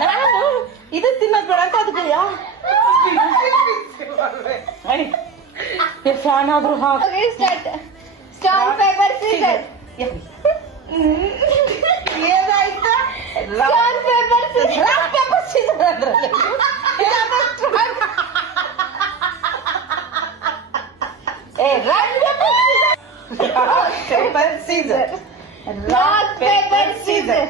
ನಾನು ಇದು ತಿನ್ನೋದು ಬೇಡ ಅಂತ ಅದಕ್ಕೆ ಫ್ಯಾನ್ ಆದ್ರೂ ಹಾಕಿ ಸ್ಟಾರ್ ಪೇಪರ್ ಸೀಸರ್ ಏನಾಯ್ತು star paper scissor rock paper scissor ಅದ್ರಲ್ಲಿ rock paper scissor rock paper Caesar